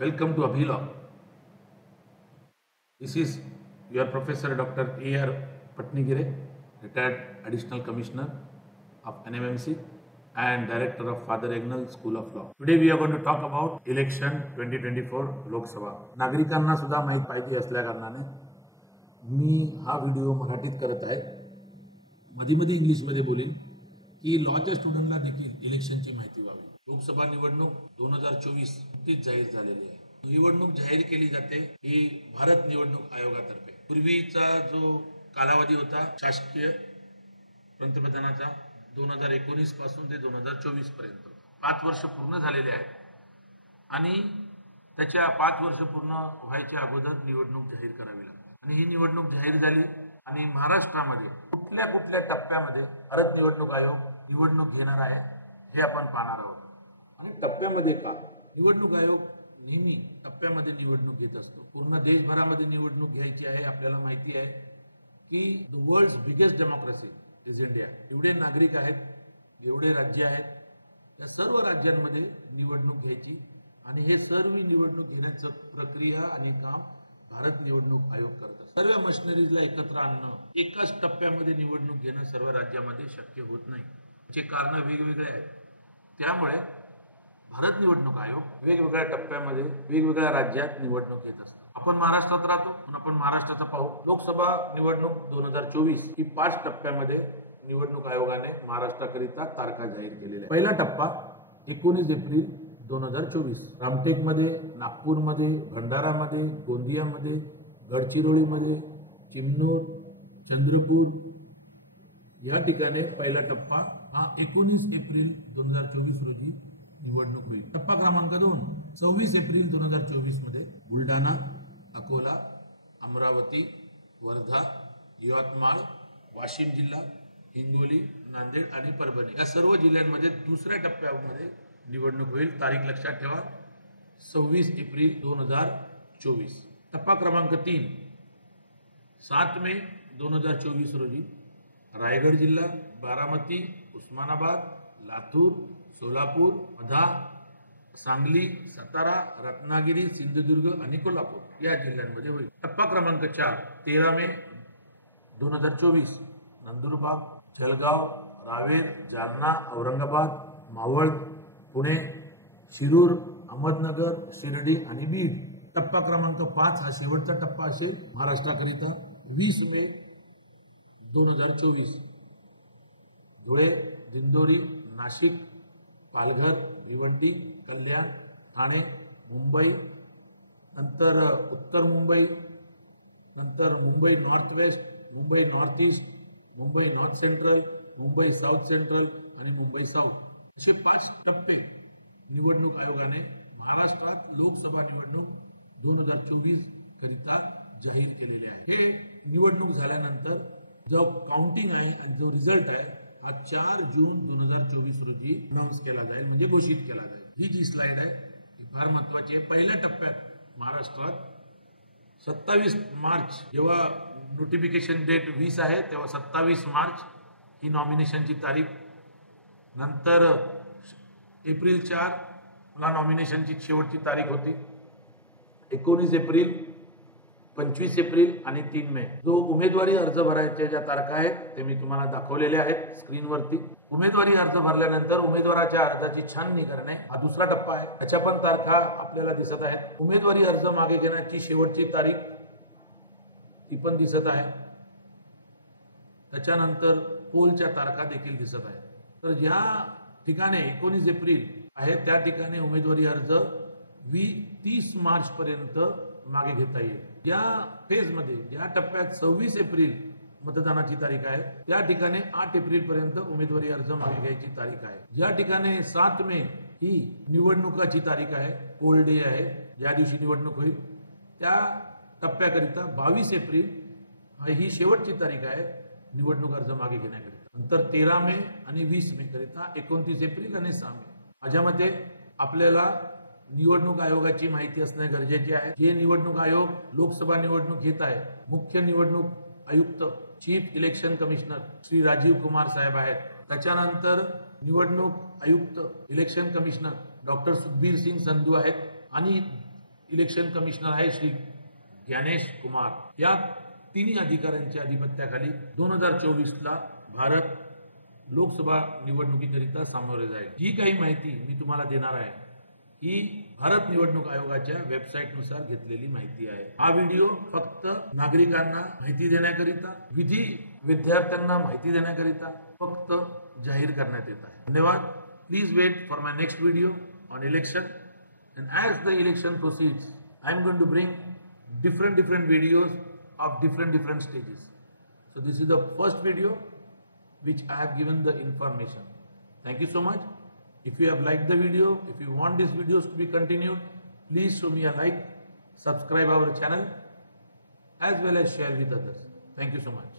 Welcome to Abhila. This is your Professor Dr. A.R. Patnigire, retired Additional Commissioner of NMMC and Director of Father Egnal School of Law. Today we are going to talk about election 2024 Lok Sabha. नागरिकांना सुद्धा माहिती पाहिजे असल्या कारणाने मी हा video मराठीत करत आहे. मध्ये मध्ये इंग्लिशमध्ये बोलेन की लॉच्या स्टुडंटला देखील इलेक्शनची माहिती व्हावी. लोकसभा निवडणूक 2024 नुकतीच जाहीर झालेली आहे. निवडणूक जाहीर केली जाते ही भारत निवडणूक आयोगातर्फे. पूर्वीचा जो कालावधी होता शासकीय पंतप्रधानाचा 2019 पासून ते 2024 पर्यंत 5 वर्ष पूर्ण झालेले आहेत आणि त्याच्या 5 वर्ष पूर्ण व्हायच्या अगोदर निवडणूक जाहीर करावी लागते. आणि ही निवडणूक जाहीर झाली आणि महाराष्ट्रामध्ये कुठल्या कुठल्या टप्प्यामध्ये भारत निवडणूक आयोग निवडणूक घेणार आहे हे आपण पाहणार आहोत. आणि टप्प्यामध्ये का निवडणूक आयोग नेहमी टप्प्यामध्ये निवडणूक घेत असतो. पूर्ण देशभरामध्ये निवडणूक घ्यायची आहे. आपल्याला माहिती आहे की the world's biggest democracy is India. एवढे नागरिक आहेत, एवढे राज्य आहेत, या सर्व राज्यांमध्ये निवडणूक घ्यायची आणि हे सर्व निवडणूक घेण्याचं प्रक्रिया आणि काम भारत निवडणूक आयोग करत असतो. सर्व मशिनरीजला एकत्र आणणं, एकाच टप्प्यामध्ये निवडणूक घेणं सर्व राज्यामध्ये शक्य होत नाही. याचे कारण वेगवेगळे आहेत. त्यामुळे भारत निवडणूक आयोग वेगवेगळ्या टप्प्यामध्ये वेगवेगळ्या राज्यात निवडणूक घेत असतो. आपण महाराष्ट्रात राहतो म्हणून आपण महाराष्ट्राचं पाहू. लोकसभा निवडणूक 2024 ही 5 टप्प्यामध्ये निवडणूक आयोगाने महाराष्ट्राकरिता तारखा जाहीर केलेल्या आहेत. पहिला टप्पा 19 एप्रिल 2024 रामटेकमध्ये, नागपूरमध्ये, भंडारामध्ये, गोंदियामध्ये, गडचिरोलीमध्ये, चिमनूर, चंद्रपूर या ठिकाणी पहिला टप्पा हा 19 एप्रिल 2024 रोजी निवडणूक होईल. टप्पा क्रमांक 2 26 एप्रिल 2024 मध्ये बुलढाणा, अकोला, अमरावती, वर्धा, यवतमाळ, वाशिम जिल्हा, हिंगोली, नांदेड आणि परभणी या सर्व जिल्ह्यांमध्ये दुसऱ्या टप्प्यामध्ये निवडणूक होईल. तारीख लक्षात ठेवा 26 एप्रिल 2024. टप्पा क्रमांक 3 7 मे 2024 रोजी रायगड जिल्हा, बारामती, उस्मानाबाद, लातूर, सोलापूर, वर्धा, सांगली, सातारा, रत्नागिरी, सिंधुदुर्ग आणि कोल्हापूर या जिल्ह्यांमध्ये होईल. टप्पा क्रमांक 4 13 मे 2024 नंदुरबार, जळगाव, रावेर, जालना, औरंगाबाद, मावळ, पुणे, शिरूर, अहमदनगर, शिर्डी आणि बीड. टप्पा क्रमांक 5 हा शेवटचा टप्पा असेल महाराष्ट्राकरिता 20 मे 2024 धुळे, दिंडोरी, नाशिक, पालघर, भिवंडी, कल्याण, ठाणे, मुंबई, नंतर उत्तर मुंबई, नंतर Mumbai north west, Mumbai north east, Mumbai north central, Mumbai south central आणि मुंबई साऊथ असे 5 टप्पे निवडणूक आयोगाने महाराष्ट्रात लोकसभा निवडणूक 2024 करिता जाहीर केलेले आहे. हे निवडणूक झाल्यानंतर जो काउंटिंग आहे आणि जो रिझल्ट आहे हा 4 जून 2024 रोजी अनाऊन्स केला जाईल, म्हणजे घोषित केला जाईल. ही जी स्लाइड आहे ही फार महत्वाची आहे. पहिल्या टप्प्यात महाराष्ट्रात 27 मार्च जेव्हा नोटिफिकेशन डेट 20 आहे तेव्हा 27 मार्च ही नॉमिनेशनची तारीख. नंतर एप्रिल 4 ला नॉमिनेशनची शेवटची तारीख होती. 19 एप्रिल, 25 एप्रिल आणि 3 मे जो उमेदवारी अर्ज भरायच्या ज्या तारखा आहेत ते मी तुम्हाला दाखवलेले आहेत स्क्रीनवरती. उमेदवारी अर्ज भरल्यानंतर उमेदवाराच्या अर्जाची छाननी करणे हा दुसरा टप्पा आहे. त्याच्या पण तारखा आपल्याला दिसत आहेत. उमेदवारी अर्ज मागे घेण्याची शेवटची तारीख ती पण दिसत आहे. त्याच्यानंतर पोलच्या तारखा देखील दिसत आहेत. तर ज्या ठिकाणी 19 एप्रिल आहे त्या ठिकाणी उमेदवारी अर्ज 30 मार्च पर्यंत मागे घेता येईल. या फेजमध्ये ज्या टप्प्यात 26 एप्रिल मतदानाची तारीख आहे त्या ठिकाणी 8 एप्रिल पर्यंत उमेदवारी अर्ज मागे घ्यायची तारीख आहे. ज्या ठिकाणी 7 मे ही निवडणुकाची तारीख आहे, पोल डे आहे, ज्या दिवशी निवडणूक होईल त्या टप्प्याकरिता 22 एप्रिल ही शेवटची तारीख आहे निवडणूक अर्ज मागे घेण्याकरिता. नंतर 13 मे आणि 20 मे करिता 29 एप्रिल आणि 6 मे. माझ्या मते आपल्याला निवडणूक आयोगाची माहिती असणे गरजेचे आहे. जे निवडणूक आयोग लोकसभा निवडणूक घेत आहे, मुख्य निवडणूक आयुक्त chief election commissioner Shri Rajiv Kumar साहेब आहेत. त्याच्यानंतर निवडणूक आयुक्त election commissioner doctor Sukhbir Singh Sandhu आहेत आणि इलेक्शन कमिशनर आहे श्री ज्ञानेश कुमार. या तिन्ही अधिकाऱ्यांच्या अधिपत्याखाली 2024ला भारत लोकसभा निवडणुकीकरिता सामोरे जाईल. जी काही माहिती मी तुम्हाला देणार आहे ही भारत निवडणूक आयोगाच्या वेबसाईटनुसार घेतलेली माहिती आहे. हा व्हिडिओ फक्त नागरिकांना माहिती देण्याकरिता, विधी विद्यार्थ्यांना माहिती देण्याकरिता फक्त जाहीर करण्यात येत आहे. धन्यवाद. Please wait for my next video on election. And as the election proceeds, I am going to bring different videos of different stages. So this is the first video which I have given the information. Thank you so much. If you have liked the video, if you want these videos to be continued, please show me a like, subscribe our channel, as well as share with others. Thank you so much.